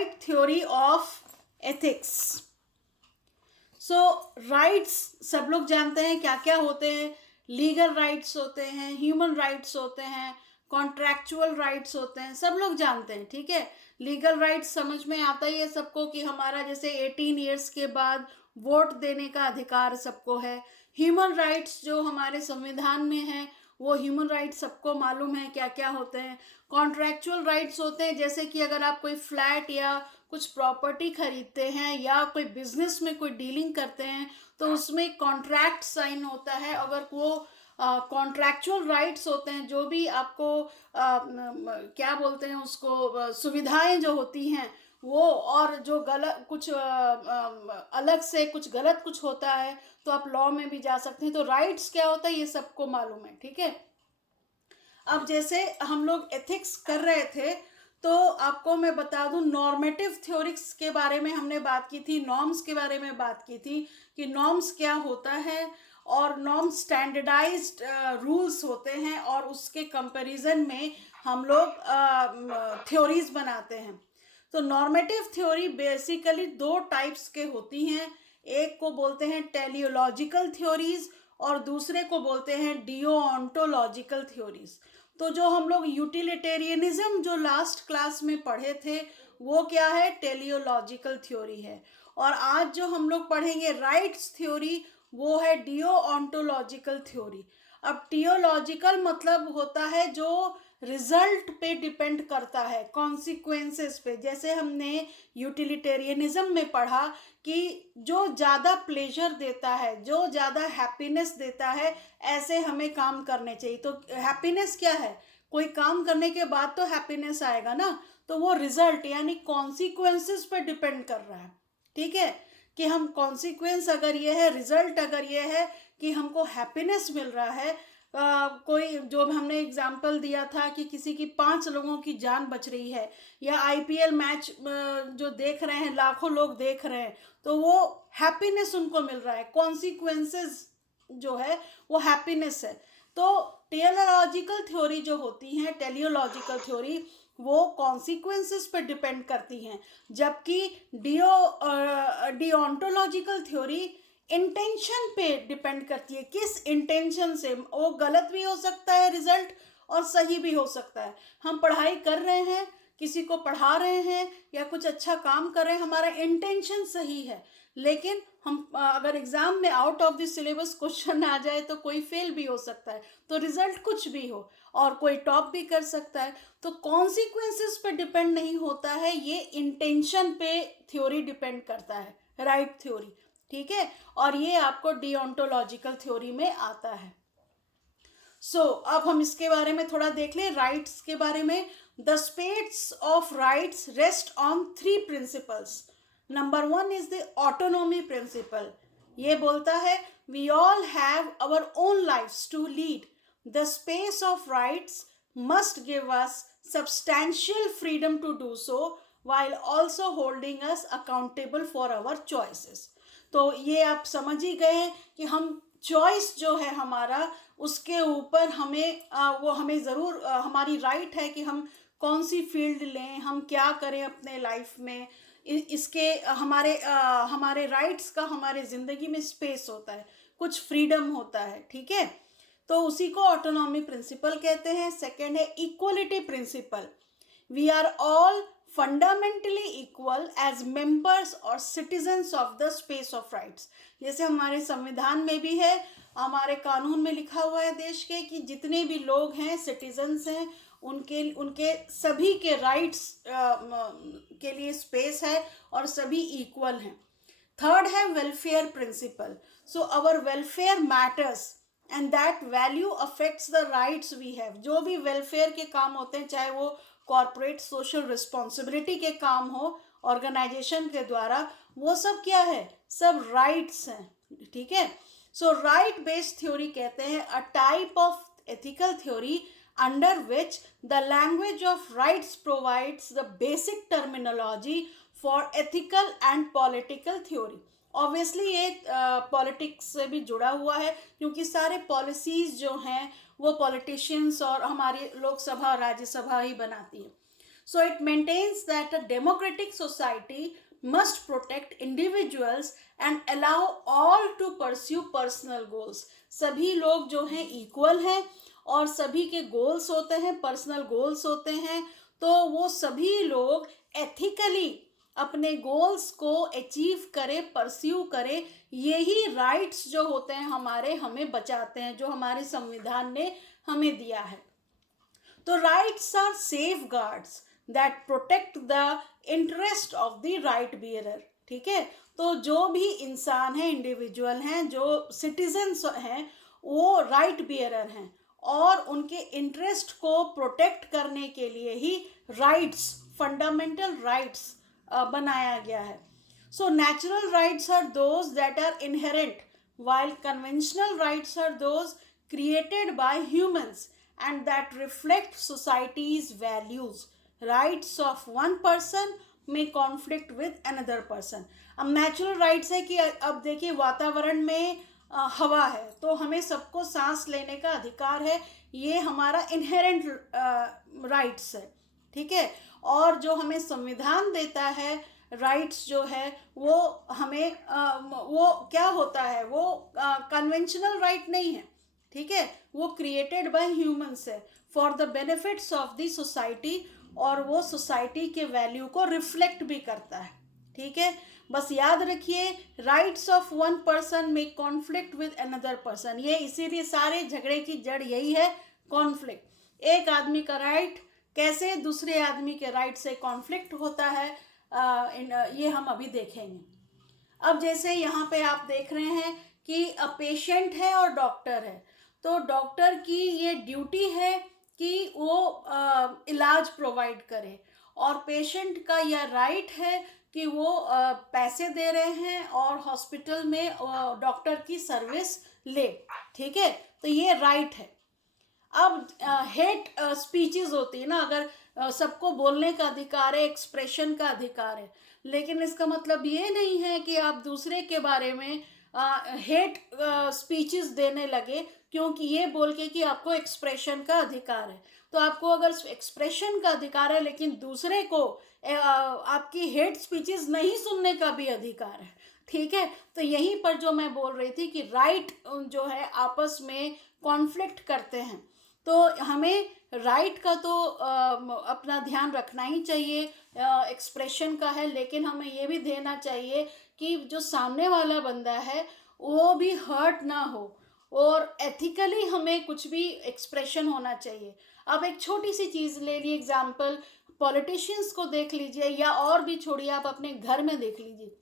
Right theory of ethics. So rights सब लोग जानते हैं क्या क्या होते हैं। लीगल राइट्स होते हैं, ह्यूमन राइट्स होते हैं, कॉन्ट्रैक्चुअल राइट्स होते हैं, सब लोग जानते हैं, ठीक है। लीगल राइट्स समझ में आता ही है सबको कि हमारा जैसे 18 ईयर्स के बाद वोट देने का अधिकार सबको है। ह्यूमन राइट्स जो हमारे संविधान में है वो ह्यूमन राइट्स सबको मालूम है क्या क्या होते हैं। कॉन्ट्रैक्चुअल राइट्स होते हैं जैसे कि अगर आप कोई फ्लैट या कुछ प्रॉपर्टी खरीदते हैं या कोई बिजनेस में कोई डीलिंग करते हैं तो उसमें कॉन्ट्रैक्ट साइन होता है। अगर वो कॉन्ट्रैक्चुअल राइट्स होते हैं जो भी आपको क्या बोलते हैं उसको सुविधाएं जो होती हैं वो, और जो गलत कुछ अलग से कुछ गलत कुछ होता है तो आप लॉ में भी जा सकते हैं। तो राइट्स क्या होता है ये सबको मालूम है, ठीक है। अब जैसे हम लोग एथिक्स कर रहे थे तो आपको मैं बता दूं नॉर्मेटिव थ्योरिक्स के बारे में हमने बात की थी, नॉर्म्स के बारे में बात की थी कि नॉर्म्स क्या होता है, और नॉर्म स्टैंडर्डाइज्ड रूल्स होते हैं और उसके कंपैरिजन में हम लोग थ्योरीज बनाते हैं। तो नॉर्मेटिव थ्योरी बेसिकली दो टाइप्स के होती हैं। एक को बोलते हैं टेलियोलॉजिकल थ्योरीज और दूसरे को बोलते हैं डिओन्टोलॉजिकल थ्योरीज। तो जो हम लोग यूटिलिटेरियनिज्म जो लास्ट क्लास में पढ़े थे वो क्या है, टेलियोलॉजिकल थ्योरी है। और आज जो हम लोग पढ़ेंगे राइट्स थ्योरी वो है डिओन्टोलॉजिकल थ्योरी। अब टियोलॉजिकल मतलब होता है जो रिजल्ट पे डिपेंड करता है, कॉन्सिक्वेंसेस पे। जैसे हमने यूटिलिटेरियनिज्म में पढ़ा कि जो ज़्यादा प्लेजर देता है, जो ज़्यादा हैप्पीनेस देता है, ऐसे हमें काम करने चाहिए। तो हैप्पीनेस क्या है, कोई काम करने के बाद तो हैप्पीनेस आएगा ना, तो वो रिजल्ट यानी कॉन्सिक्वेंसेस पे डिपेंड कर रहा है, ठीक है। कि हम कॉन्सिक्वेंस अगर ये है, रिजल्ट अगर ये है कि हमको हैप्पीनेस मिल रहा है, कोई जो हमने एग्जाम्पल दिया था कि किसी की 5 लोगों की जान बच रही है, या आईपीएल मैच जो देख रहे हैं लाखों लोग देख रहे हैं तो वो हैप्पीनेस उनको मिल रहा है, कॉन्सिक्वेंसेस जो है वो हैप्पीनेस है। तो टेलियोलॉजिकल थ्योरी जो होती है, टेलियोलॉजिकल थ्योरी वो कॉन्सिक्वेंसेस पर डिपेंड करती हैं, जबकि डिओन्टोलॉजिकल थ्योरी इंटेंशन पे डिपेंड करती है। किस इंटेंशन से, वो गलत भी हो सकता है रिजल्ट और सही भी हो सकता है। हम पढ़ाई कर रहे हैं, किसी को पढ़ा रहे हैं या कुछ अच्छा काम कर रहे हैं, हमारा इंटेंशन सही है, लेकिन हम अगर एग्जाम में out of the syllabus question आ जाए तो कोई फेल भी हो सकता है, तो रिजल्ट कुछ भी हो, और कोई टॉप भी कर सकता है। तो कॉन्सिक्वेंसेस पे डिपेंड नहीं होता है, ये इंटेंशन पे थ्योरी डिपेंड करता है, राइट थ्योरी, ठीक है। और ये आपको डिओन्टोलॉजिकल थ्योरी में आता है। अब हम इसके बारे में थोड़ा देख लें, राइट्स के बारे में। The space of rights rest on 3 principles. Number 1 is the autonomy principle. ये बोलता है we all have our own lives to lead. The space of rights must give us substantial freedom to do so while also holding us accountable for our choices। तो ये आप समझ ही गए कि हम चॉइस जो है हमारा, उसके ऊपर हमें वो हमें ज़रूर हमारी राइट है कि हम कौन सी फील्ड लें, हम क्या करें अपने लाइफ में। इसके हमारे राइट्स का हमारे ज़िंदगी में स्पेस होता है, कुछ फ्रीडम होता है, ठीक है। तो उसी को ऑटोनॉमी प्रिंसिपल कहते हैं। सेकेंड है equality principle. We are all fundamentally equal as members और citizens of the space of rights. जैसे हमारे संविधान में भी है, हमारे कानून में लिखा हुआ है देश के कि जितने भी लोग हैं सिटीजन्स हैं, उनके सभी के राइट्स के लिए स्पेस है और सभी इक्वल हैं। थर्ड है welfare principle. So our welfare matters and that value affects the rights we have. जो भी वेलफेयर के काम होते हैं, चाहे वो कॉर्पोरेट सोशल रिस्पॉन्सिबिलिटी के काम हो ऑर्गेनाइजेशन के द्वारा, वो सब क्या है, सब राइट्स हैं, ठीक है। सो राइट बेस्ड थ्योरी कहते हैं a type of ethical theory under which the language of rights provides the basic terminology for ethical and political theory। Obviously ये पॉलिटिक्स से भी जुड़ा हुआ है, क्योंकि सारे पॉलिसीज जो हैं वो पॉलिटिशियंस और हमारी लोकसभा और राज्यसभा ही बनाती है। So it maintains that a democratic society must protect individuals and allow all to pursue personal goals. सभी लोग जो हैं इक्वल हैं और सभी के गोल्स होते हैं, पर्सनल गोल्स होते हैं, तो वो सभी लोग एथिकली अपने गोल्स को अचीव करे, परस्यू करे. यही राइट्स जो होते हैं हमारे, हमें बचाते हैं, जो हमारे संविधान ने हमें दिया है. तो rights are safeguards that protect the interest of the right bearer. ठीक है, तो जो भी इंसान है, इंडिविजुअल हैं, जो सिटीजन्स हैं, वो राइट बियरर हैं और उनके इंटरेस्ट को प्रोटेक्ट करने के लिए ही राइट्स, फंडामेंटल राइट्स बनाया गया है. So natural rights are those that are inherent, while conventional rights are those created by humans and that reflect society's values. Rights of one person may conflict with another person. अब natural rights है कि अब देखिए वातावरण में हवा है तो हमें सबको सांस लेने का अधिकार है, ये हमारा इनहेरेंट राइट्स है. ठीक है, और जो हमें संविधान देता है राइट्स जो है वो हमें वो क्या होता है, वो कन्वेंशनल राइट नहीं है. ठीक है, वो क्रिएटेड बाय ह्यूमंस है for the benefits of the society और वो सोसाइटी के वैल्यू को रिफ्लेक्ट भी करता है. ठीक है, बस याद रखिए राइट्स ऑफ वन पर्सन में कॉन्फ्लिक्ट विद अनदर पर्सन. ये इसीलिए सारे झगड़े की जड़ यही है, कॉन्फ्लिक्ट. एक आदमी का राइट कैसे दूसरे आदमी के राइट से कॉन्फ्लिक्ट होता है, ये हम अभी देखेंगे. अब जैसे यहाँ पे आप देख रहे हैं कि पेशेंट है और डॉक्टर है, तो डॉक्टर की ये ड्यूटी है कि वो इलाज प्रोवाइड करे और पेशेंट का यह राइट है कि वो पैसे दे रहे हैं और हॉस्पिटल में डॉक्टर की सर्विस ले. ठीक है, तो ये राइट है. अब हेट स्पीचेस होती है ना, अगर सबको बोलने का अधिकार है, एक्सप्रेशन का अधिकार है, लेकिन इसका मतलब ये नहीं है कि आप दूसरे के बारे में हेट स्पीचेस देने लगे क्योंकि ये बोल के कि आपको एक्सप्रेशन का अधिकार है. तो आपको अगर एक्सप्रेशन का अधिकार है लेकिन दूसरे को आपकी हेट स्पीचेस नहीं सुनने का भी अधिकार है. ठीक है, तो यहीं पर जो मैं बोल रही थी कि राइट जो है आपस में कॉन्फ्लिक्ट करते हैं, तो हमें राइट का तो अपना ध्यान रखना ही चाहिए, एक्सप्रेशन का है, लेकिन हमें ये भी देना चाहिए कि जो सामने वाला बंदा है वो भी हर्ट ना हो और एथिकली हमें कुछ भी एक्सप्रेशन होना चाहिए. अब एक छोटी सी चीज़ ले ली एग्जाम्पल, पॉलिटिशियंस को देख लीजिए या और भी छोड़िए, आप अपने घर में देख लीजिए.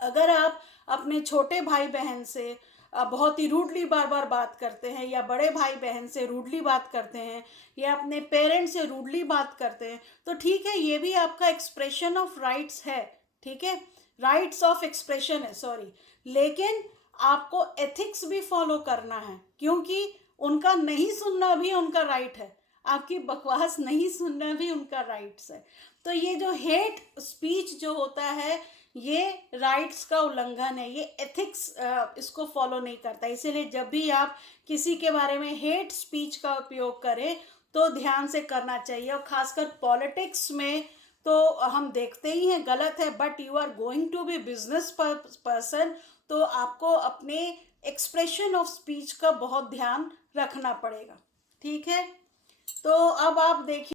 अगर आप अपने छोटे भाई बहन से बहुत ही रूडली बार बार बात करते हैं या बड़े भाई बहन से रूडली बात करते हैं या अपने पेरेंट्स से रूडली बात करते हैं, तो ठीक है, ये भी आपका एक्सप्रेशन ऑफ राइट्स है. ठीक है, राइट्स ऑफ एक्सप्रेशन है, सॉरी, लेकिन आपको एथिक्स भी फॉलो करना है क्योंकि उनका नहीं सुनना भी उनका राइट है, आपकी बकवास नहीं सुनना भी उनका राइट्स है. तो ये जो हेट स्पीच जो होता है ये राइट्स का उल्लंघन है, ये एथिक्स इसको फॉलो नहीं करता. इसीलिए जब भी आप किसी के बारे में हेट स्पीच का उपयोग करें तो ध्यान से करना चाहिए, और ख़ासकर पॉलिटिक्स में तो हम देखते ही हैं गलत है, but you are going to be business person, तो आपको अपने एक्सप्रेशन ऑफ स्पीच का बहुत ध्यान रखना पड़ेगा. ठीक है, तो अब आप देखिए